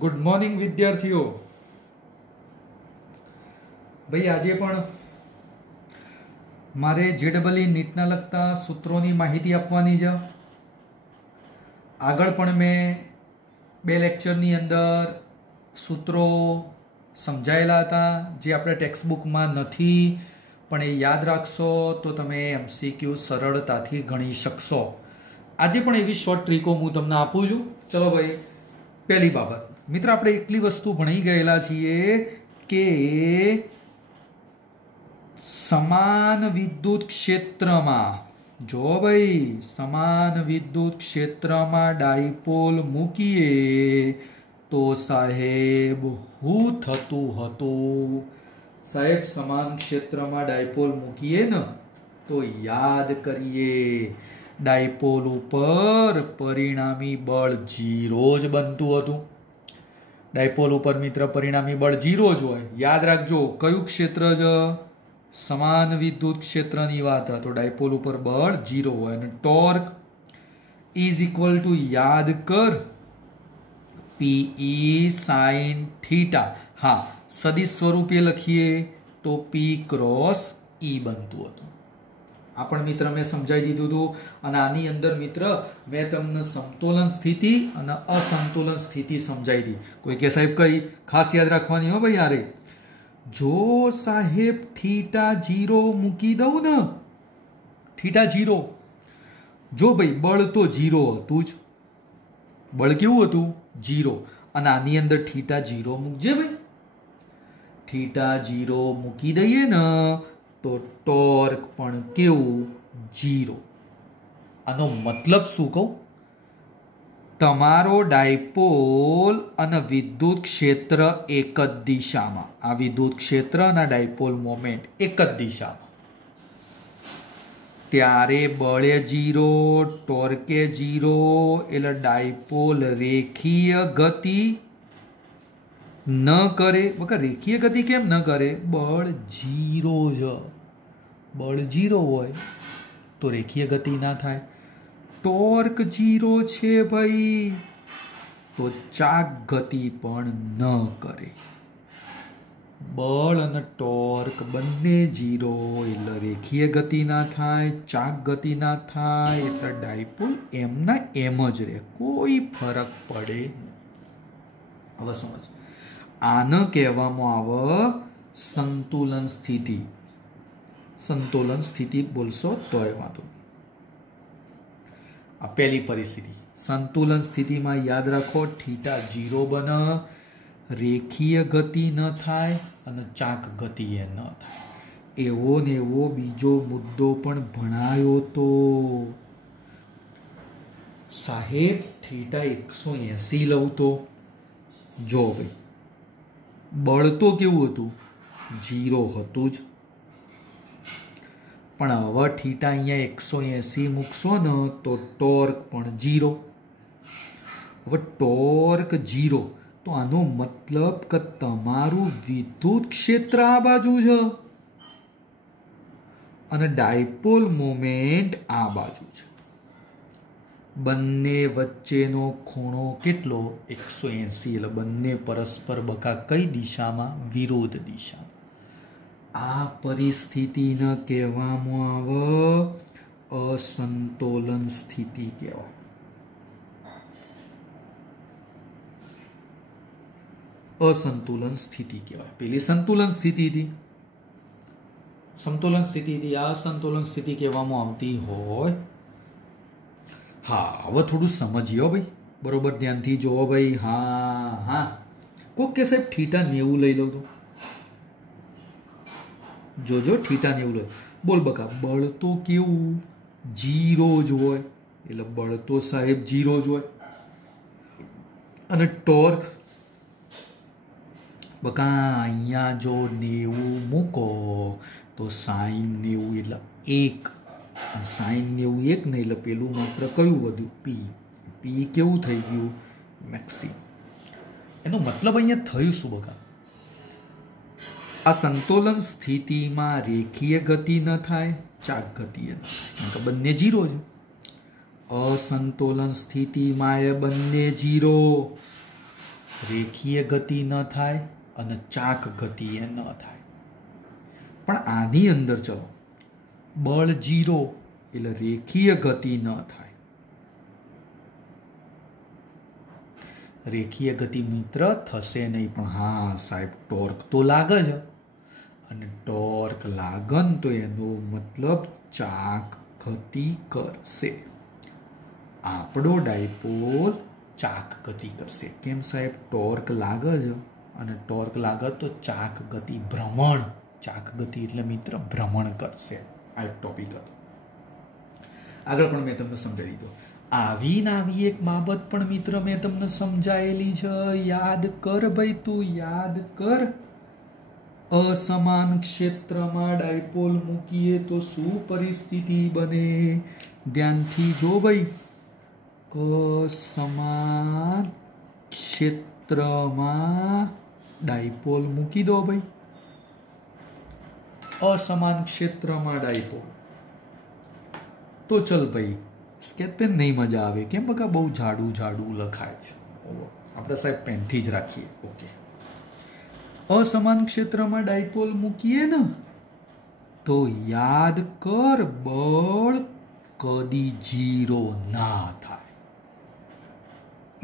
Good morning વિદ્યાર્થીઓ. ભાઈ આજે પણ મારે જેડબલઈ નીટના લગતા સૂત્રોની માહિતી આપવાની છે. આગળ પણ મેં બે લેક્ચરની અંદર સૂત્રો સમજાયેલા હતા જે આપણે ટેક્સ્ટબુકમાં નથી, પણ એ યાદ રાખશો તો તમે MCQ સરળતાથી ગણી શકશો. આજે પણ એવી શોર્ટ ટ્રીકો હું તમને આપું છું. ચલો ભાઈ, પહેલી બાબત મિત્ર, આપણે એટલી વસ્તુ ભણી ગયેલા છીએ કે સમાન વિદ્યુત ક્ષેત્રમાં, જો ભાઈ સમાન વિદ્યુત ક્ષેત્રમાં ડાયપોલ મૂકીએ તો સાહેબ શું થતું હતું? સાહેબ સમાન ક્ષેત્રમાં ડાયપોલ મૂકીએ ને તો યાદ કરીએ, ડાયપોલ ઉપર પરિણામી બળ 0 જ બનતું હતું. ડાયપોલ ઉપર મિત્ર પરિણામી બળ 0 જ હોય. યાદ રાખજો, કયું ક્ષેત્ર છે? સમાન વિદ્યુત ક્ષેત્રની વાત. તો ડાયપોલ ઉપર બળ 0 હોય અને ટોર્ક ઇઝ ઇક્વલ ટુ, યાદ કર, PE sin થીટા. હા, સદિશ સ્વરૂપે લખીએ તો P ક્રોસ E બનતું હતું. આ પણ મિત્ર મેં સમજાવી દીધું હતું. અને આની અંદર મિત્ર મેં તમને સમતોલન સ્થિતિ અને અસંતુલન સ્થિતિ સમજાવી હતી. કોઈ કે સાહેબ કઈ ખાસ યાદ રાખવાની હો ભાઈ. યારે જો સાહેબ થીટા 0 મૂકી દઉં ને, થીટા 0, જો ભાઈ બળ તો 0 હતું જ. બળ કેવું હતું? 0. અને આની અંદર થીટા 0 મૂકજે ભાઈ. થીટા 0 મૂકી દઈએ ને તો ટોર્ક પણ કેવું? 0. આનો મતલબ શું કહું? તમારો ડાયપોલ અને વિદ્યુત ક્ષેત્ર એક જ દિશામાં, આ વિદ્યુત ક્ષેત્ર અને ડાયપોલ મોમેન્ટ એક જ દિશામાં, ત્યારે બળે 0, ટોર્કે 0, એટલે ડાયપોલ રેખીય ગતિ ન કરે. બકા રેખીય ગતિ કેમ ન કરે? બળ 0 જ. બળ 0 હોય તો રેખીય ગતિ ના થાય. ટોર્ક 0 છે ભાઈ, તો ચાક ગતિ પણ ન કરે. બળ અને ટોર્ક બંને 0 એટલે રેખીય ગતિ ના થાય, ચાક ગતિ ના થાય, એટલે ડાયપોલ એમના એમ જ રહે, કોઈ ફરક પડે નહીં. હવે સમજ, આને કહેવામાં આવે સંતુલન સ્થિતિ. સંતુલન સ્થિતિ બોલશો તોય વાંધો. આ પહેલી પરિસ્થિતિ. સંતુલન સ્થિતિમાં યાદ રાખો, થીટા 0 બને, રેખીય ગતિ ન થાય અને ચાક ગતિ એ ન થાય. એવો ને એવો બીજો મુદ્દો પણ ભણાયો તો સાહેબ. થીટા 180 લઉં તો જો ભાઈ બળ તો કેવું હતું? 0 હતું જ. પણ હવે થીટા અહીંયા 180 મૂકશો ને તો ટોર્ક પણ 0. હવે ટોર્ક 0 તો આનો મતલબ કે તમારું વિદ્યુત ક્ષેત્ર આ બાજુ છે અને ડાયપોલ મોમેન્ટ આ બાજુ છે. બંને વચ્ચેનો ખૂણો કેટલો? 180. એટલે બંને પરસ્પર બકા કઈ દિશામાં? વિરોધ દિશામાં. આ પરિસ્થિતિને કહેવામાં આવે અસંતુલન સ્થિતિ કહેવાય. અસંતુલન સ્થિતિ કહેવાય. પેલી સંતુલન સ્થિતિ હતી, સમતુલન સ્થિતિ હતી. આ સંતુલન સ્થિતિ કહેવામાં આવતી હોય. હા, હવે થોડું સમજીયો ભાઈ, બરોબર ધ્યાનથી જોવો ભાઈ. હા હા, કોક કે સાહેબ થીટા 90 લઈ લઉં તો જોજો, થીટા 90 લો. બોલ બકા, બળ તો કેવું? 0 જ હોય. એટલે બળ તો સાહેબ 0 જ હોય. અને ટોર્ક બકા અહીંયા જો 90 મૂકો તો sin 90 એટલે 1. sin 90 1 નહીં, એટલે પેલું માત્ર કયું વધ્યું? P. P કેવું થઈ ગયું? મેક્સિમમ. એનો મતલબ અહીંયા થયું શું બકા? આ સંતુલન સ્થિતિમાં રેખીય ગતિ ન થાય, ચાક ગતિ ન થાય, તો બંને 0 છે. અસંતુલન સ્થિતિમાં એ બંને 0. રેખીય ગતિ ન થાય અને ચાક ગતિ એ ન થાય. પણ આની અંદર ચલો બળ 0 એટલે રેખીય ગતિ ન થાય. રેખીય ગતિ મિત્ર થશે નહીં. પણ હા સાહેબ ટોર્ક તો લાગે જ, અને ટોર્ક લાગન તો એનો મતલબ ચાક ગતિ કરશે. આપણો ડાયપોલ ચાક ગતિ કરશે. કેમ સાહેબ? ટોર્ક લાગે જ, અને ટોર્ક લાગે તો ચાક ગતિ ભ્રમણ. ચાક ગતિ એટલે મિત્ર ભ્રમણ કરશે. આ એક ટોપિક હતો. આગળ પણ મેં તમને સમજાવી દીધો. આવી એક બાબત પણ મિત્ર મેં તમને સમજાયેલી છે. યાદ કર ભાઈ, તું યાદ કર. અસમાન ક્ષેત્રમાં ડાયપોલ મૂકીએ તો શું પરિસ્થિતિ બને? ધ્યાનથી જો ભાઈ. અસમાન ક્ષેત્રમાં ડાયપોલ મૂકી દો ભાઈ. અસમાન ક્ષેત્રમાં ડાયપોલ. તો ચલ ભાઈ, સ્કેચ પેન નહીં મજા આવે. કેમ? બકા બહુ જાડું લખાય છે. આપણે સાહેબ પેનથી જ રાખીએ. ઓકે. અસમાન ક્ષેત્રમાં ડાયપોલ મૂકીએ ને તો યાદ કર, બળ કદી 0 ના થાય.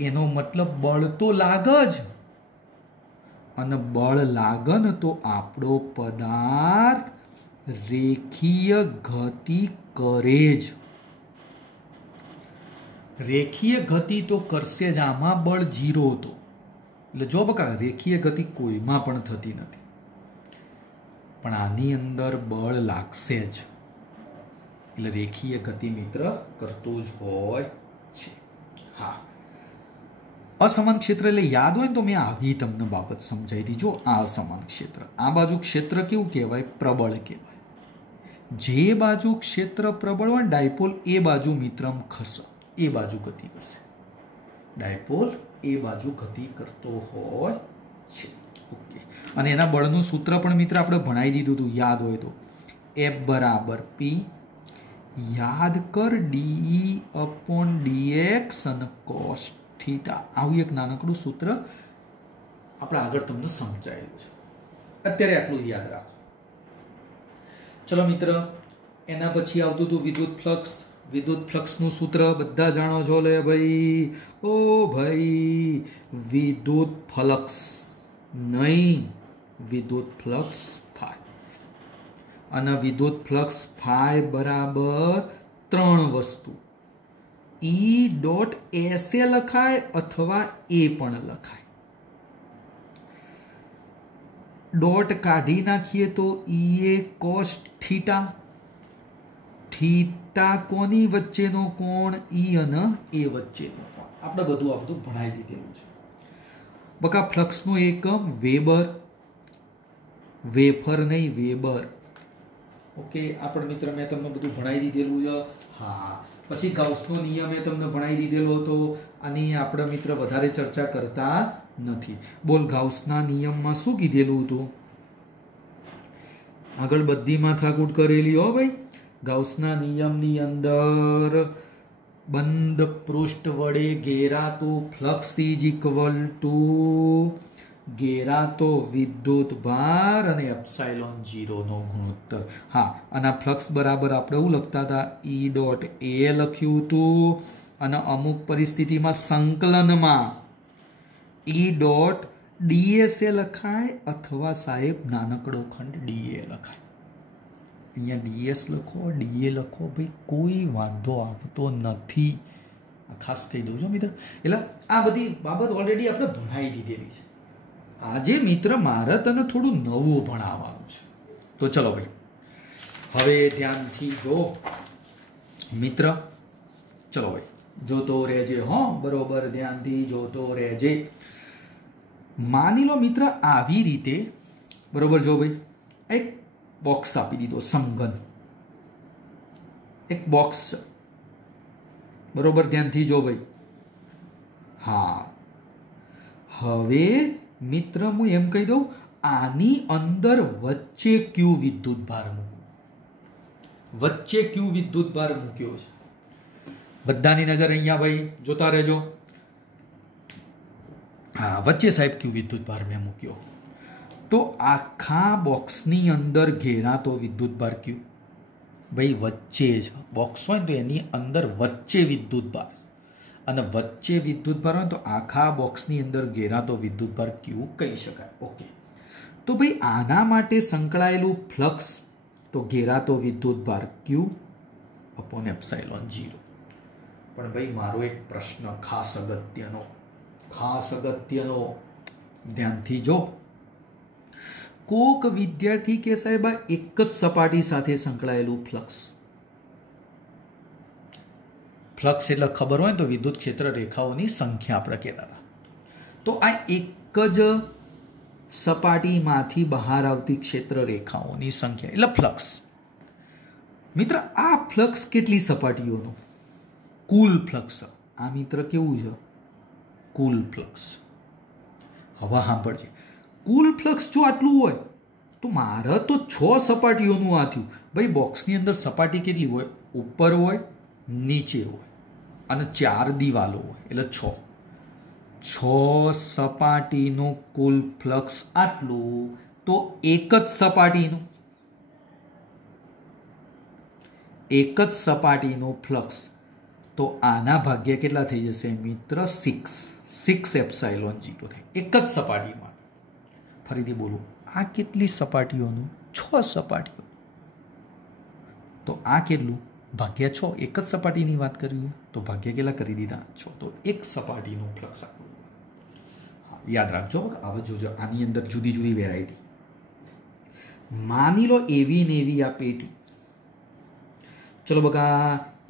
એનો મતલબ બળ તો લાગે જ, અને બળ લાગે ને તો આપણો પદાર્થ રેખીય ગતિ કરે જ. રેખીય ગતિ તો કરશે જ. આમાં બળ 0 હતો એટલે જો બકા રેખીય ગતિ કોઈમાં પણ થતી નથી, પણ આની અંદર બળ લાગશે જ. એટલે રેખીય ગતિ મિત્ર કરતો જ હોય છે. હા, અસમાન ક્ષેત્ર એટલે યાદ હોય ને તો મેં આવી તમને બાબત સમજાવી હતી. જો આ અસમાન ક્ષેત્ર, આ બાજુ ક્ષેત્ર કેવું કહેવાય? પ્રબળ કહેવાય. જે બાજુ ક્ષેત્ર પ્રબળ હોય ડાયપોલ એ બાજુ મિત્રમ ખસે, એ બાજુ ગતિ કરશે. ડાયપોલ એ બાજુ ગતિ કરતો હોય છે. ઓકે. અને એના બળનું સૂત્ર પણ મિત્ર આપણે ભણાવી દીધું હતું, યાદ હોય તો. F બરાબર P. યાદ કર, DE/dx અને cos થીટા. આવું એક નાનકડું સૂત્ર આપણે આગળ તમને સમજાયેલું છે. અત્યારે આટલું યાદ રાખો. ચલો મિત્ર, એના પછી આવતું હતું વિદ્યુત ફ્લક્સ. વિદ્યુત ફ્લક્સનું સૂત્ર બધા જાણો છો લે ભાઈ. ઓ ભાઈ, વિદ્યુત ફ્લક્સ નહીં, વિદ્યુત ફ્લક્સ ફાઈ. અને વિદ્યુત ફ્લક્સ ફાઈ બરાબર 3 વસ્તુ. E.S એ લખાય અથવા એ પણ લખાય. ડોટ કાઢી નાખીએ તો E cos થીટા. થીટા કોની વચ્ચેનો કોણ? E અને એ વચ્ચેનો કોણ. આપણે આ બધું ભણાવી દીધેલું છે. બકા ફ્લક્સનો એકમ વેબર, વેફર નહીં વેબર. ઓકે. આપણે મિત્ર મેં તમને બધું ભણાવી દીધેલું છે. હા, પછી ગાઉસનો નિયમ મેં તમને ભણાવી દીધેલો હતો. આની આપણે મિત્ર વધારે ચર્ચા કરતા નથી. બોલ, ગાઉસના નિયમમાં શું કીધેલું હતું? આગળ બધી માથાકૂટ કરેલી હો ભાઈ. ગાઉસના નિયમની અંદર બંધ પૃષ્ઠ વડે ઘેરાતું ફ્લક્સ ઇઝ ઇક્વલ ટુ ઘેરાતો વિદ્યુત ભાર અને એપ્સાઇલોન 0 નો ગુણોત્તર. હા, અને ફ્લક્સ બરાબર આપણે એવું લખતા હતા, E.A લખ્યું હતું, અને અમુક પરિસ્થિતિમાં સંકલનમાં E.ds એ લખાય અથવા સાહેબ નાનકડો ખંડ DA લખાય. અહીંયા ds લખો, DA લખો ભાઈ, કોઈ વાંધો આવતો નથી. ખાસ કહી દઉં છું મિત્ર. એટલે આ બધી બાબત ઓલરેડી આપણે ભણાવી દીધેલી છે. આજે મિત્ર મારે તને થોડું નવું ભણાવવાનું છે. તો ચલો ભાઈ, હવે ધ્યાનથી જો મિત્ર. ચલો ભાઈ, જોતો રહેજે. હો, બરોબર ધ્યાનથી જોતો રહેજે. માની લો મિત્ર આવી રીતે, બરોબર. જો ભાઈ, એક બોક્સ આપી દીધો, સમઘન એક બોક્સ છે. બરોબર, ધ્યાનથી જો ભાઈ. હા, હવે મિત્ર હું એમ કહી દઉં, આની અંદર વચ્ચે ક્યુ વિદ્યુત ભાર મૂકું. વચ્ચે ક્યુ વિદ્યુત ભાર મૂક્યો છે. બધાની નજર અહીંયા ભાઈ જોતા રહેજો. हाँ, वच्चे साहेब क्यों विद्युत भार में मूक्यो? तो आखा बॉक्सनी अंदर घेरातो विद्युत भार क्यों? भाई वच्चे ज बॉक्स होय तो एनी अंदर वच्चे विद्युत भार, અને વચ્ચે વિદ્યુત ભાર હોય તો આખા બોક્સની અંદર ઘેરાતો વિદ્યુત ભાર ક્યુ કહી શકાય. ઓકે, તો ભાઈ આના માટે સંકળાયેલું ફ્લક્સ તો ઘેરાતો વિદ્યુત ભાર ક્યુ અપોન એપ્સાઇલોન 0. પણ ભાઈ મારો એક પ્રશ્ન ખાસ અગત્યનો ધ્યાનથી જો. કોક વિદ્યાર્થી કે સાહેબ આ એક જ સપાટી સાથે સંકળાયેલું ફ્લક્સ એટલે ખબર હોય તો વિદ્યુત ક્ષેત્ર રેખાઓની સંખ્યા આપણે કહેતા હતા. તો આ એક જ સપાટીમાંથી બહાર આવતી ક્ષેત્ર રેખાઓની સંખ્યા એટલે ફ્લક્સ. મિત્ર આ ફ્લક્સ કેટલી સપાટીઓનું? કુલ ફ્લક્સ. આ મિત્ર કેવું છે? કુલ ફ્લક્સ. હવે સાંભળજે, કુલ ફ્લક્સ જો આટલું હોય તો મારે તો 6 સપાટીઓનું આ થયું. ભાઈ બોક્સની અંદર સપાટી કેટલી હોય? ઉપર હોય, નીચે હોય અને 4 દિવાલો હોય એટલે 6 સપાટીનું કુલ ફ્લક્સ આટલું. તો એક જ સપાટીનું ફ્લક્સ તો આના ભાગ્યા કેટલા થઈ જશે મિત્ર? 6 એપ્સાઇલોન 0 થાય એક જ સપાટીમાં. ફરીથી બોલું, આ કેટલી સપાટીઓનું? 6 સપાટીઓ. તો આ કેટલું? ભાગ્યા 6. એક જ સપાટીની વાત કરીએ તો ભાગ્યા કેટલા કરી દીધા? 6. તો એક સપાટીનું ફ્લક્સ આપ્યું. યાદ રાખજો, હવે જોજો આની અંદર જુદી જુદી વેરાયટી. માની લો એવી ને એવી આ પેટી. ચલો બકા,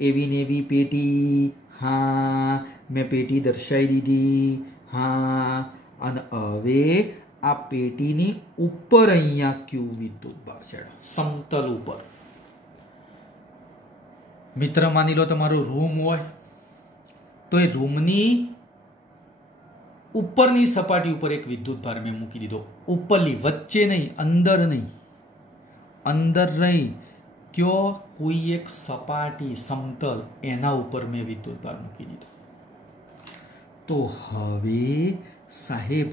એવી ને એવી પેટી. હા, મેં પેટી દર્શાવી દીધી. હા, અને હવે આ પેટીની ઉપર અહીંયા ક્યુ વિદ્યુત ભાર છે, સમતલ ઉપર. મિત્ર માની લો તમારો રૂમ હોય તો એ રૂમની ઉપરની સપાટી ઉપર એક વિદ્યુત ભાર મેં મૂકી દીધો. ઉપરની, વચ્ચે નહીં, અંદર નહીં, કયો કોઈ એક સપાટી સમતલ એના ઉપર મેં વિદ્યુત ભાર મૂકી દીધો. તો હવે સાહેબ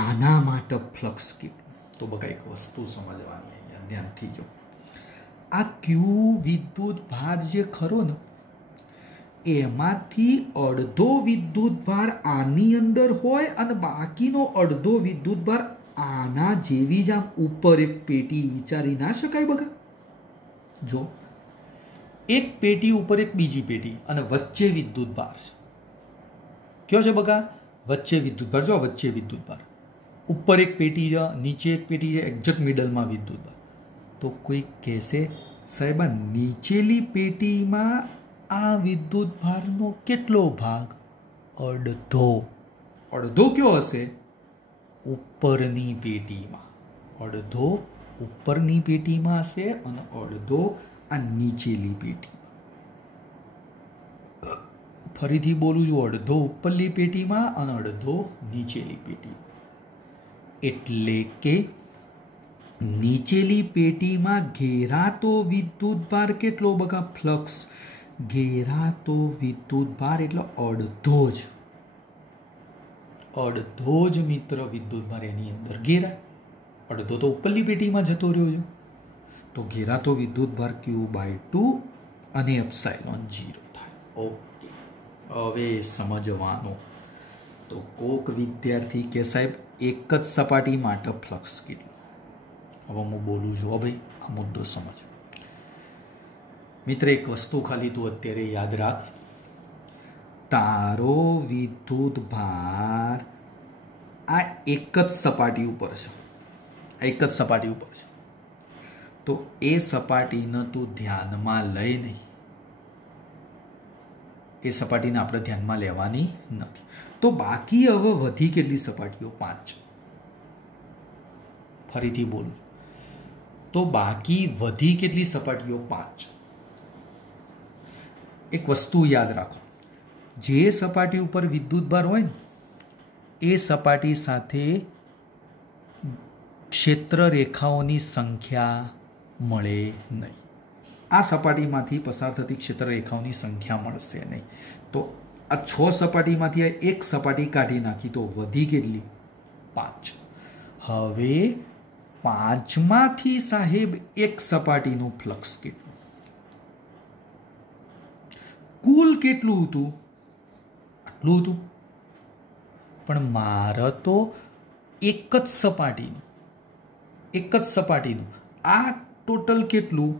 આના માટે ફ્લક્સ કેટલું? તો બકા એક વસ્તુ સમજવાની અહીંયા ધ્યાનથી જો. આ ક્યુ વિદ્યુત ભાર જે ખરો ને એમાંથી અડધો વિદ્યુત ભાર આની અંદર હોય અને બાકીનો અડધો વિદ્યુત ભાર આના જેવી જ આમ ઉપર એક પેટી વિચારી ના શકાય બગા? જો એક પેટી ઉપર એક બીજી પેટી અને વચ્ચે વિદ્યુત ભાર છે. કયો છે બગા? વચ્ચે વિદ્યુત ભાર. જો વચ્ચે વિદ્યુત ભાર, ઉપર એક પેટી છે, નીચે એક પેટી છે, એક્ઝેક્ટ મિડલમાં વિદ્યુત ભાર. તો કોઈ કહેશે સાહેબ આ નીચેલી પેટીમાં આ વિદ્યુત ભારનો કેટલો ભાગ? અડધો. અડધો કયો હશે? ઉપરની પેટીમાં. અડધો ઉપરની પેટીમાં હશે અને અડધો આ નીચેલી પેટીમાં. ફરીથી બોલું છું, અડધો ઉપરની પેટીમાં અને અડધો નીચેલી પેટીમાં. એટલે કે નીચેલી પેટીમાં ઘેરાતો વિદ્યુત ભાર કેટલો બકા? ફ્લક્સ. ઘેરાતો વિદ્યુત ભાર એટલે અડધો જ મિત્ર વિદ્યુત ભાર એની અંદર ઘેરાય. અડધો તો ઉપરની પેટીમાં જતો રહ્યો છે. તો ઘેરાતો વિદ્યુત ભાર Q/2 અને એપ્સાઇલોન 0 થાય. ઓકે, હવે સમજવાનું. તો કોક વિદ્યાર્થી કે સાહેબ એક જ સપાટી માટે ફ્લક્સ કેટલું? હવે હું બોલું છું, ભાઈ આ મુદ્દો સમજ. મિત્ર એક વસ્તુ ખાલી તું અત્યારે યાદ રાખ. તારો વિદ્યુત ભાર આ એક જ સપાટી ઉપર છે. તો એ સપાટીને તું ધ્યાનમાં લઈ નહીં. એ સપાટીને આપણે ધ્યાનમાં લેવાની નથી. તો બાકી હવે વધી કેટલી સપાટીઓ? 5. ફરીથી બોલું, તો બાકી વધી કેટલી સપાટીઓ? 5. એક વસ્તુ યાદ રાખો, જે સપાટી ઉપર વિદ્યુત ભાર હોય ને એ સપાટી સાથે ક્ષેત્ર રેખાઓની સંખ્યા મળે નહીં. આ સપાટીમાંથી પસાર થતી ક્ષેત્ર રેખાઓની સંખ્યા મળશે નહીં. તો આ 6 સપાટીમાંથી એક સપાટી કાઢી નાખી તો વધી કેટલી? 5. હવે 5માંથી સાહેબ એક સપાટીનું ફ્લક્સ કેટલું? કુલ કેટલું હતું? આટલું હતું. પણ મારે તો એક જ સપાટીનું આ ટોટલ કેટલું?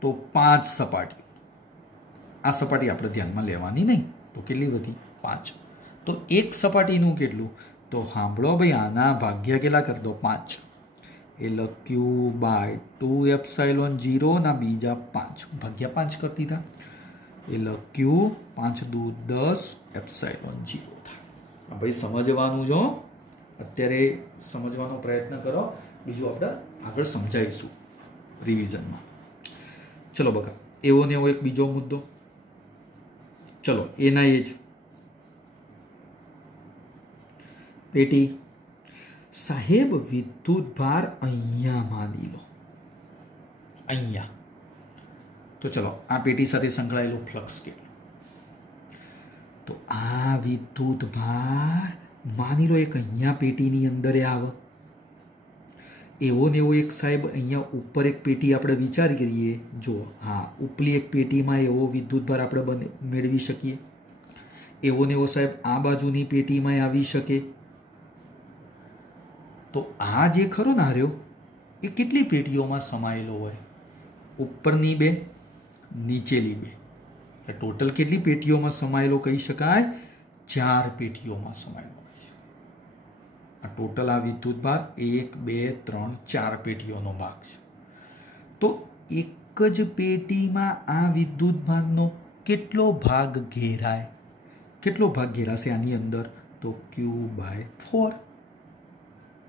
તો 5 સપાટી. આ સપાટી આપણે ધ્યાનમાં લેવાની નહીં, તો કેટલી વધી? 5. તો એક સપાટીનું કેટલું? તો સાંભળો ભાઈ, આના ભાગ્યા કેટલા કરી દો? 5. એટલે Q/2ε0 ના બીજા 5 ભાગ્યા 5 કરી દીધા. એટલે Q5×2 10ε0 થાય. ભાઈ સમજવાનું જો, અત્યારે સમજવાનો પ્રયત્ન કરો, બીજું આપણે આગળ સમજાવીશું રિવિઝનમાં. ચલો બકા, એવો ને એવો એક બીજો મુદ્દો. ચલો એના એ જ પેટી. સાહેબ વિદ્યુત ભાર અહીંયા માની લો, અહીંયા. તો ચલો આ પેટી સાથે સંકળાયેલું ફ્લક્સ કેટલું? તો આ વિદ્યુત ભાર માની લો એક અહીંયા પેટીની અંદર આવે. એવો ને એવો એક સાહેબ અહીંયા ઉપર એક પેટી આપણે વિચાર કરીએ. જો હા, ઉપલી એક પેટીમાં એવો વિદ્યુત ભાર આપણે મેળવી શકીએ. એવો ને એવો સાહેબ આ બાજુની પેટીમાં આવી શકે. તો આ જે ખરો ને હાર્યો, એ કેટલી પેટીઓમાં સમાયેલો હોય? ઉપરની 2, નીચેલી 2. ટોટલ કેટલી પેટીઓમાં સમાયેલો કહી શકાય? 4 પેટીઓમાં સમાયેલો. આ ટોટલ આ વિદ્યુત ભાર 1, 2, 3, 4 પેટીઓનો ભાગ છે. તો એક જ પેટીમાં આ વિદ્યુત ભારનો કેટલો ભાગ ઘેરાય? કેટલો ભાગ ઘેરાશે આની અંદર? તો Q/4.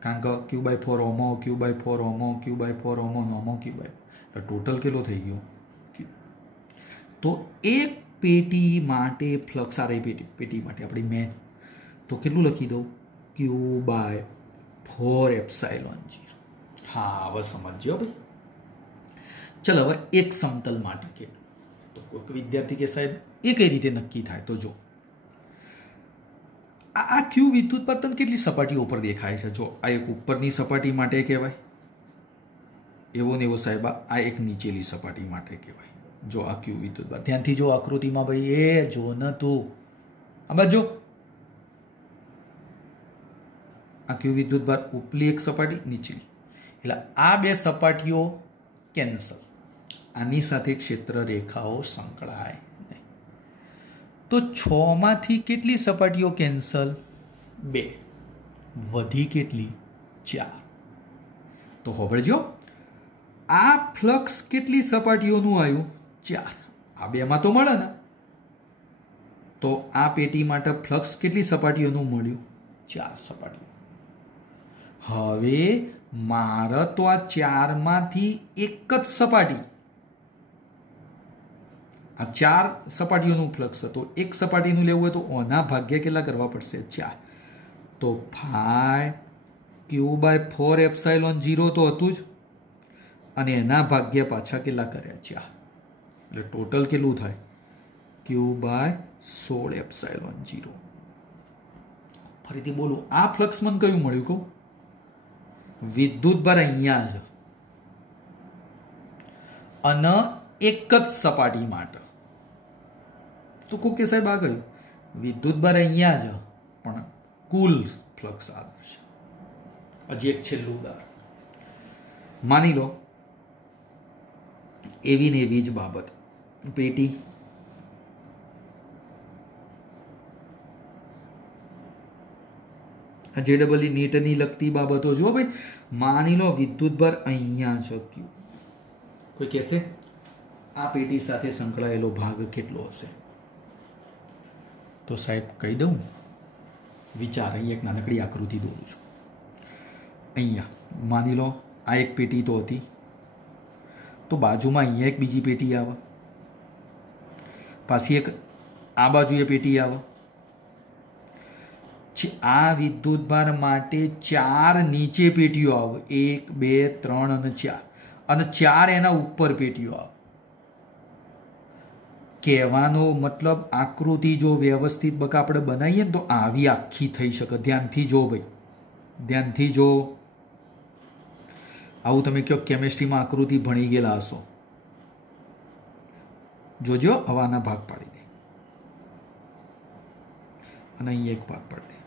કારણ કે Q/4 ઓમો, Q/4 ઓમો, Q/4 ઓમો, ઓમો Q/4. Total કેટલો થઈ ગયો? Q. તો એક પેટી માટે ફ્લક્સ, આ પેટી માટે આપણી મેન, તો કેટલું લખી દઉં? Q/4ε0. હા, હવે સમજ્યો ભાઈ. ચલો હવે એક સમતલ માટે કેટલું? તો કોઈક વિદ્યાર્થી કે સાહેબ એ કઈ રીતે નક્કી થાય? તો જો આ Q વિદ્યુત પર તને કેટલી સપાટીઓ ઉપર દેખાય છે? જો આ એક ઉપરની સપાટી માટે કહેવાય, એવો ને એવો સાહેબ આ એક નીચેલી સપાટી માટે કહેવાય. જો આ Q વિદ્યુત ભાર ધ્યાનથી જો આકૃતિમાં ભાઈ, એ જો ન તું આ બાજુ, આ Q વિદ્યુત ભાર ઉપલી એક સપાટી, નીચેલી. એટલે આ 2 સપાટીઓ કેન્સલ. આની સાથે ક્ષેત્ર રેખાઓ સંકળાય નહીં. તો 6માંથી કેટલી સપાટીઓ કેન્સલ? 2. વધી કેટલી? 4. તો હોબળજો, આ ફ્લક્સ કેટલી સપાટીઓનું આવ્યું? 4. આ 2માં તો મળે ને. તો આ પેટી માટે ફ્લક્સ કેટલી સપાટીઓનું મળ્યું? 4 સપાટીઓ. હવે મારે તો આ 4માંથી એક જ સપાટી, આ 4 સપાટીઓનું ફ્લક્સ હતો. એક સપાટીનું લેવું હોય તો ઓના ભાગ્ય કેટલા કરવા પડશે? 4. તો 5Q/4ε0 તો હતું જ, અને એના ભાગ્ય પાછા કેટલા કર્યા? 4. એટલે ટોટલ કેટલું થાય? Q/16ε0. ફરીથી બોલું, આ ફ્લક્સ મને કયું મળ્યું કહું? વિદ્યુત ભાર અહીંયા છે અને એક જ સપાટી માટે. તો કોઈ કે સાહેબ આ કયું? વિદ્યુત ભાર અહીંયા છે પણ કુલ ફ્લક્સ આગળ છે. હજી એક છેલ્લું ઉદાહરણ માની લો. એવી ને એવી જ બાબત, પેટી JEE નીટની લગતી બાબતો જો ભાઈ. માની લો વિદ્યુત ભાર અહીંયા છે Q. કોઈ કહેશે આ પેટી સાથે સંકળાયેલો ભાગ કેટલો હશે? તો સાહેબ કહી દઉં, વિચાર. અહીંયા એક નાનકડી આકૃતિ દોરું છું. અહીંયા માની લો આ એક પેટી તો હતી, તો બાજુમાં અહીંયા એક બીજી પેટી આવે, પાછી એક આ બાજુ એ પેટી આવે. આ વિદ્યુત ભાર માટે 4 નીચે પેટીઓ આવે, 1, 2, 3 અને 4, અને 4 એના ઉપર પેટીઓ આવે. કહેવાનો મતલબ આકૃતિ જો વ્યવસ્થિત બકા આપણે બનાવીએ ને તો આવી આખી થઈ શકે. ધ્યાનથી જો ભાઈ, ધ્યાનથી જો. આવું તમે કહો કેમેસ્ટ્રીમાં આકૃતિ ભણી ગયેલા હશો. જોજો હવાના ભાગ પાડી દે અને અહીં એક ભાગ પાડી દે.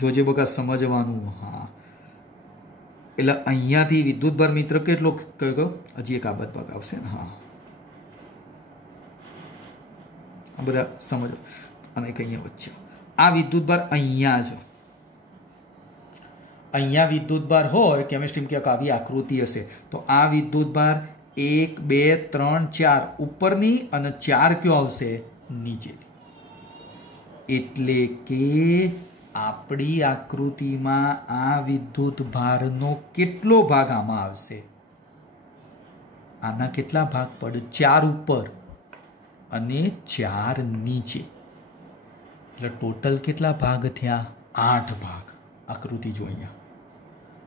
જોજે બકા સમજવાનું. હા, એટલે અહીંયાથી વિદ્યુતભાર મિત્ર કેટલો કયો? હજી એક આબદ ભાગ આવશે ને. હા, આ બધા સમજો. અને એક અહીંયા વચ્ચે આ વિદ્યુતભાર અહીંયા છે. અહીંયા વિદ્યુતભાર હોય કેમેસ્ટ્રીમાં ક્યાંક આવી આકૃતિ હશે તો આ વિદ્યુતભાર 1 2 3 4 ઉપરની અને 4 કયો આવશે? નીચેની. એટલે કે આપણી આકૃતિમાં આ વિદ્યુતભારનો કેટલો ભાગ આમાં આવશે? આના કેટલા ભાગ પડે? 4 ઉપર અને 4 નીચે. એટલે ટોટલ કેટલા ભાગ થયા? 8 ભાગ. આકૃતિ જો અહીંયા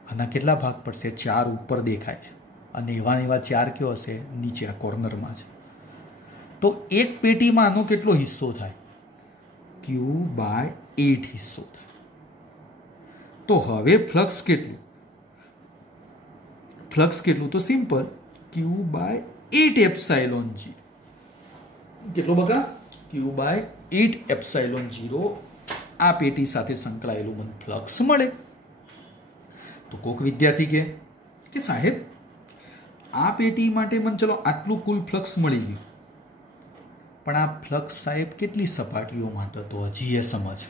આના કેટલા ભાગ પડશે? 4 ઉપર દેખાય છે અને એવા 4 કયો હશે? નીચે આ કોર્નરમાં છે. તો એક પેટીમાં આનો કેટલો હિસ્સો થાય? Q/8 હિસ્સો થાય. તો હવે ફ્લક્સ કેટલું? ફ્લક્સ કેટલું? તો સિમ્પલ Q/8 એપ્સાઇલોન 0. કેટલો બકા? Q/8 એપ્સાઇલોન 0 આ પેટી સાથે સંકળાયેલું મને ફ્લક્સ મળે. તો કોક વિદ્યાર્થી કે સાહેબ આ પેટી માટે મને ચલો આટલું કુલ ફ્લક્સ મળી ગયું, પણ આ ફ્લક્સ સાહેબ કેટલી સપાટીઓ માટે? તો હજી એ સમજ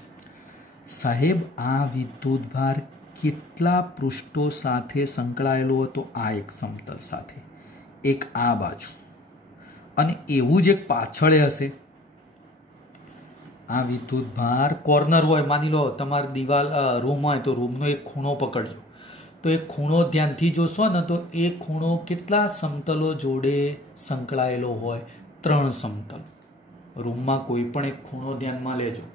સાહેબ, આ વિદ્યુતભાર કેટલા પૃષ્ઠો સાથે સંકળાયેલો હતો? આ એક સમતલ સાથે, એક આ બાજુ, અને એવું જ એક પાછળ હશે. આ વિદ્યુતભાર કોર્નર હોય, માની લો તમારી દિવાલ રૂમ હોય તો રૂમનો એક ખૂણો પકડજો. તો એ ખૂણો ધ્યાનથી જોશો ને તો એ ખૂણો કેટલા સમતલો જોડે સંકળાયેલો હોય? 3 સમતલ. રૂમમાં કોઈ પણ એક ખૂણો ધ્યાનમાં લેજો.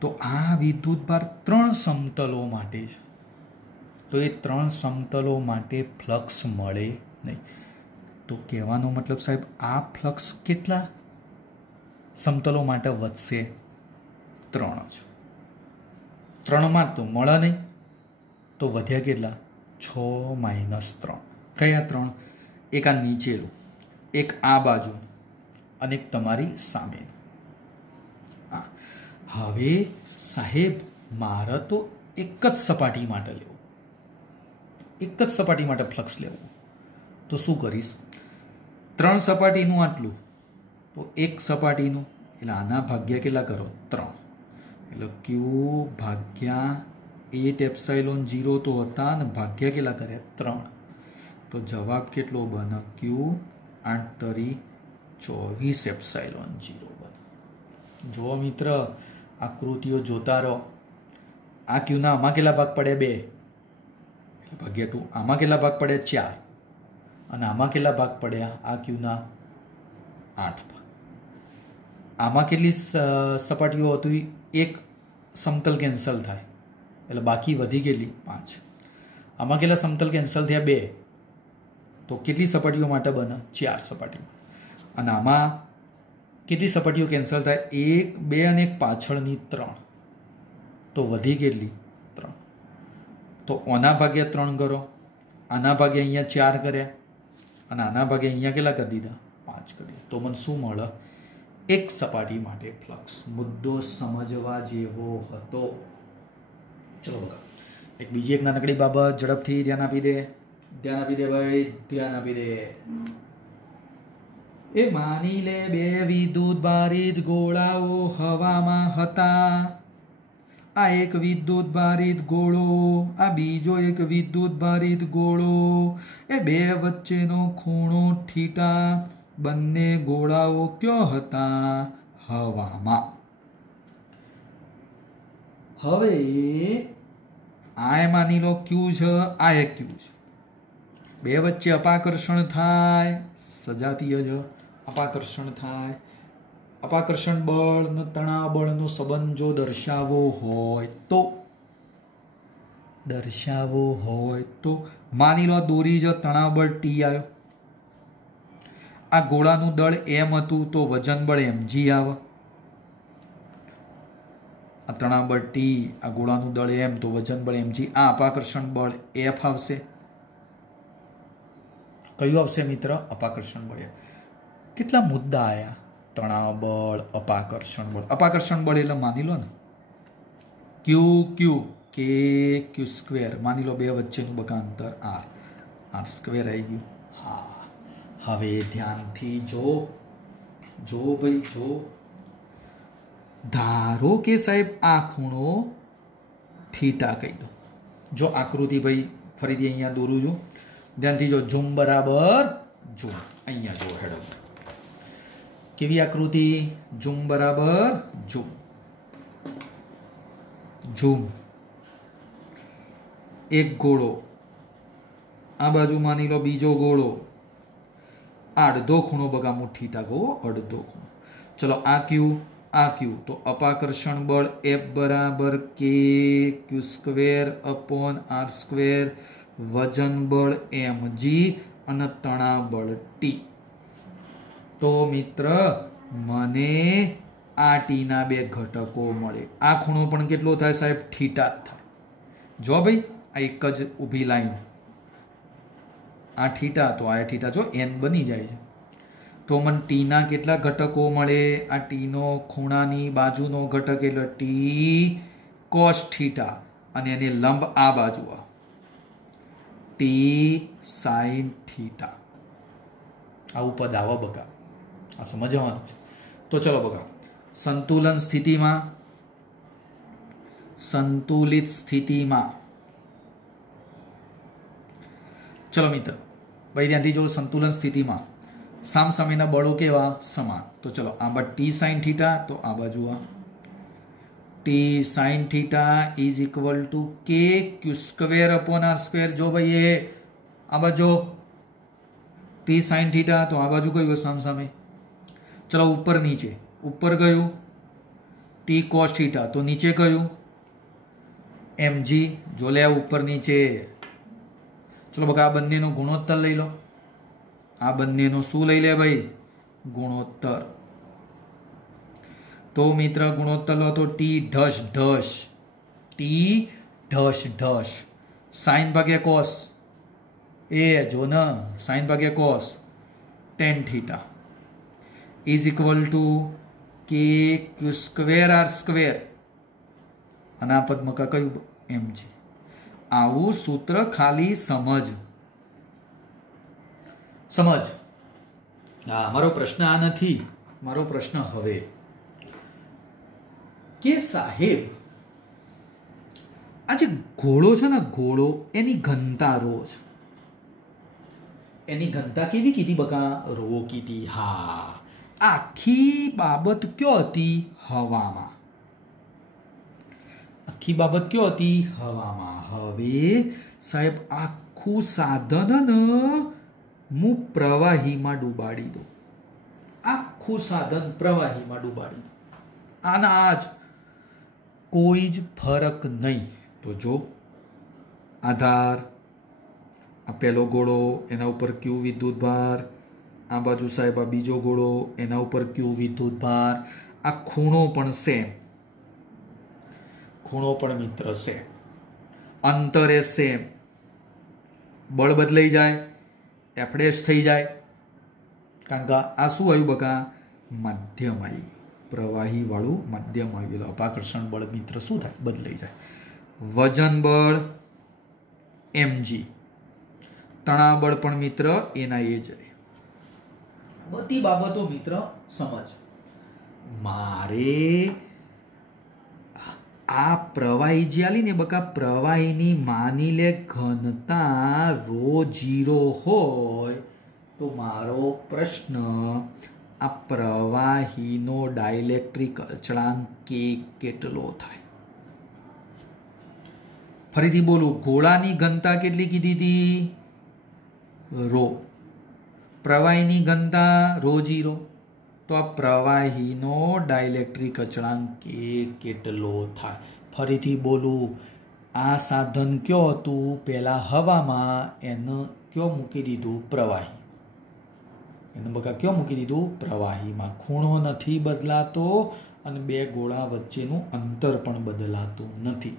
તો આ વિદ્યુતભાર 3 સમતલો માટે છે. તો એ 3 સમતલો માટે ફ્લક્સ મળે નહીં. તો કહેવાનો મતલબ સાહેબ આ ફ્લક્સ કેટલા સમતલો માટે વધશે? 3 જ. 3માં તો મળે નહીં તો વધ્યા કેટલા? 6 - 3. કયા 3? એક આ નીચેલું, એક આ બાજુ અને એક તમારી સામે. હવે સાહેબ મારે તો એક જ સપાટી માટે લેવું, એક જ સપાટી માટે ફ્લક્સ લેવું. તો શું કરીશ? 3 સપાટીનું આટલું, તો એક સપાટીનું એટલે આના ભાગ્યા કેટલા કરો? 3. એટલે Q/8 એપ્સાઇલોન 0 તો હતા ને ભાગ્યા કેટલા કર્યા? 3. તો જવાબ કેટલો બને? Q8 * 24 એપ્સાઇલોન 0 બને. જો મિત્ર આકૃતિઓ જોતા રહો. આ ક્યુના આમાં કેટલા ભાગ પડ્યા? 2 ભાગ્યા 2. આમાં કેટલા ભાગ પડ્યા? 4. અને આમાં કેટલા ભાગ પડ્યા? આ ક્યુના 8 ભાગ. આમાં કેટલી સપાટીઓ હતી? એક સમતલ કેન્સલ થાય એટલે બાકી વધી કેટલી? 5. આમાં કેટલા સમતલ કેન્સલ થયા? 2. તો કેટલી સપાટીઓ માટે બને? 4 સપાટીઓ. અને આમાં કેટલી સપાટીઓ કેન્સલ થાય? 1 2 અને એક પાછળની 3. તો વધી કેટલી? 3. તો આના ભાગ્યા 3 કરો, આના ભાગે અહીંયા 4 કર્યા અને આના ભાગે અહીંયા કેટલા કરી દીધા? 5 કર્યા. તો મને શું મળે? એક સપાટી માટે ફ્લક્સ. મુદ્દો સમજવા જેવો હતો. ચલો બકા એક બીજી એક નાનકડી બાબત ઝડપથી ધ્યાન આપી દે. ધ્યાન આપી દે ભાઈ, ધ્યાન આપી દે. એ માની લે 2 વિદ્યુત ભારિત ગોળાઓ હવામાં હતા. આ એક વિદ્યુત ભારિત ગોળો, આ બીજો એક વિદ્યુત ભારિત ગોળો. એ 2 વચ્ચેનો ખૂણો થીટા. બંને ગોળાઓ ક્યો હતા? હવામાં. હવે આ માની લો Q છે, આ એક Q છે. 2 વચ્ચે અપાકર્ષણ થાય, સજાતીય છે. અપાકર્ષણ થાય. અપાકર્ષણ બળ અને તણાવ બળનો સંબંધ જો દર્શાવવો હોય તો માની લો દોરી જો તણાવ બળ T આવ્યો આ ગોળાનું દળ એમ હતું તો વજન બળ mg આવે. આ તણાબળ T, આ ગોળાનું દળ m તો વજન બળ mg. આ અપાકર્ષણ બળ F આવશે. કયું આવશે મિત્ર? અપાકર્ષણ બળ. કેટલા મુદ્દા આયા? તણાવ બળ, અપાકર્ષણ બળ. અપાકર્ષણ બળ એટલે માની લો ને ક્યુ ક્યુ કે ક્યુ સ્ક્વેર, માની લો બે વચ્ચેનું બકા અંતર r, r સ્ક્વેર આવી ગયું. હા, હવે ધ્યાનથી જો ભાઈ જો. ધારો કે સાહેબ આ ખૂણો થીટા કહી દો. જો આકૃતિ ભાઈ ફરીથી અહીંયા દોરું છું, ધ્યાનથી જો. ઝૂમ બરાબર ઝૂમ. અહીંયા જો હેડો કેવી આકૃતિ? ઝૂમ બરાબર ઝૂમ. ઝૂમ એક ગોળો, આ બાજુ માની લો બીજો ગોળો, અડધો ખૂણો બગા મુઠ્ઠીટા ગો અડધો ખૂણો. ચલો આ ક્યુ, આ ક્યુ, તો અપાકર્ષણ બળ F બરાબર કે Q square upon r square, વજન બળ mg અને તણાવ બળ T. તો મિત્ર મને આ ટી ના બે ઘટકો મળે. આ ખૂણો પણ કેટલો થાય સાહેબ? થીટા જ થાય. જો ભાઈ આ એક જ ઊભી લાઈન, આ થીટા તો આ થીટા જો n બની જાય છે. તો મને ટી ના કેટલા ઘટકો મળે? આ ટી નો ખૂણાની બાજુનો ઘટક એટલે ટી કોસ થીટા, અને એને લંબ આ બાજુ ટી સાઇન થીટા. આવું પદ આવો બગા, આ સમજવાનું છે. તો ચલો બગા, સંતુલિત સ્થિતિમાં ચલો મિત્ર ભાઈ ધ્યાનથી જો. સંતુલન સ્થિતિમાં સામસામેના બળો કેવા? સમાન. તો ચલો આ બાજુ ટી સાઇન થીટા, તો આ બાજુ આ T sine theta is equal to કે Q square upon r square. જો ભાઈ એ આ બાજુ ટી સાઇન થીટા, તો આ બાજુ કયું સામસામે? ચલો ઉપર નીચે. ઉપર ગયું ટી કોસ થીટા, તો નીચે કયું? mg. જો લે ઉપર નીચે. ચલો બકા આ બંનેનો ગુણોત્તર લઈ લો. આ બંનેનો શું લઈ લે ભાઈ? ગુણોત્તર. તો મિત્ર ગુણોત્તર લો તો ટી ઢસ ઢસ, ટી ઢસ ઢસ, સાઇન ભાગ્યા કોસ, એ જો ને સાઇન ભાગ્યા cos ten theta is equal to કે ક્યુ સ્ક્વેર r સ્ક્વેર, અને આ પદમાં કયું? mg. આવું સૂત્ર ખાલી સમજ. હા, મારો પ્રશ્ન આ નથી. મારો પ્રશ્ન હવે કે સાહેબ આ જે ગોળો છે ને, ગોળો એની ઘનતા રો છે. એની ઘનતા કેવી કીધી બકા? રો કીધી. હા, આખી બાબત ક્યો હતી? હવામાં. આખી બાબત ક્યો હતી? હવામાં. હવે સાહેબ આખું સાધન ને હું પ્રવાહીમાં ડૂબાડી દઉં. આખું સાધન પ્રવાહીમાં ડૂબાડી દઉં. આના આજ કોઈ જ ફરક નહીં. તો જો આધાર, આ પહેલો ગોળો, એના ઉપર ક્યુ વિદ્યુત ભાર, આ બાજુ સાહેબ આ બીજો ગોળો, એના ઉપર ક્યુ વિદ્યુત ભાર, આ ખૂણો પણ સેમ. ખૂણો પણ મિત્ર સેમ, અંતર એ સેમ. બળ બદલાઈ જાય, એફડેશ થઈ જાય, કારણ કે આ શું આવ્યું બકા? માધ્યમ આવ્યું, પ્રવાહી વાળું માધ્યમ આવ્યું. અપાકર્ષણ બળ મિત્ર શું થાય? બદલાઈ જાય. વજન બળ mg, તણાવ બળ પણ મિત્ર એના એ જ રહે. બધી બાબતો મિત્ર સમજ. મારે આ પ્રવાહી જે આલી ને બકા, પ્રવાહીની માની લે ઘનતા ρ0 હોય તો મારો પ્રશ્ન આ પ્રવાહીનો ડાઇલેક્ટ્રિક અચળાંક કે કેટલો થાય? ફરીથી બોલું, ગોળાની ઘનતા કેટલી કીધી હતી? ρ. પ્રવાહીની ઘનતા ρ0. તો આ પ્રવાહીનો ડાઇલેક્ટ્રિક અચળાંક કે કેટલો થાય? ફરીથી બોલું, આ સાધન કયો હતું? પહેલા હવામાં, એને કયો મૂકી દીધું? પ્રવાહી. એને બકા ક્યાં મૂકી દીધું? પ્રવાહીમાં. ખૂણો નથી બદલાતો અને બે ગોળા વચ્ચેનું અંતર પણ બદલાતું નથી.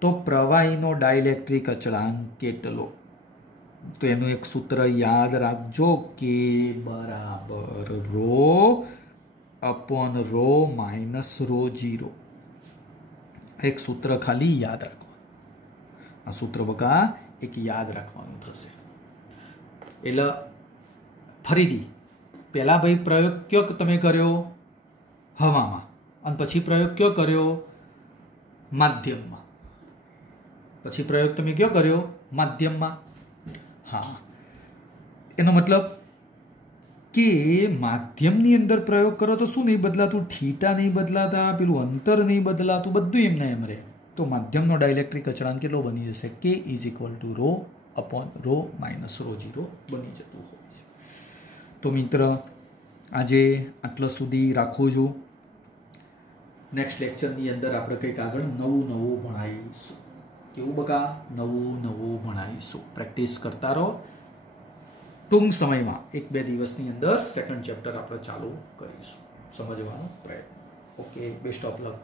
તો પ્રવાહીનો ડાઇલેક્ટ્રિક અચળાંક કેટલો? તો એનું એક સૂત્ર યાદ રાખજો, કે બરાબર rho upon rho minus rho 0. એક સૂત્ર ખાલી યાદ રાખવાનું. આ સૂત્ર બકા એક યાદ રાખવાનું થશે. એટલે ફરીથી પહેલા ભાઈ પ્રયોગ કયો તમે કર્યો? હવામાં. અને પછી પ્રયોગ કયો કર્યો? માધ્યમમાં. પછી પ્રયોગ તમે કયો કર્યો? માધ્યમમાં. હા, એનો મતલબ કે માધ્યમની અંદર પ્રયોગ કરો તો શું નહીં બદલાતું? થીટા નહીં બદલાતા, પેલું અંતર નહીં બદલાતું, બધું એમને એમ રહે. તો માધ્યમનો ડાઇલેક્ટ્રિક અચળાંક કેટલો બની જશે? K = rho upon rho minus rho 0 બની જતું હોય છે. તો મિત્ર, આજે આટલા સુધી રાખું છું. નેક્સ્ટ લેક્ચરની અંદર આપણે કંઈક આગળ નવું ભણાવીશું. કેવું બકા? નવું ભણાવીશું. પ્રેક્ટિસ કરતા રહો. ટૂંક સમયમાં 1-2 દિવસની અંદર સેકન્ડ ચેપ્ટર આપણે ચાલુ કરીશું. સમજવાનો પ્રયત્ન. Okay, best of luck.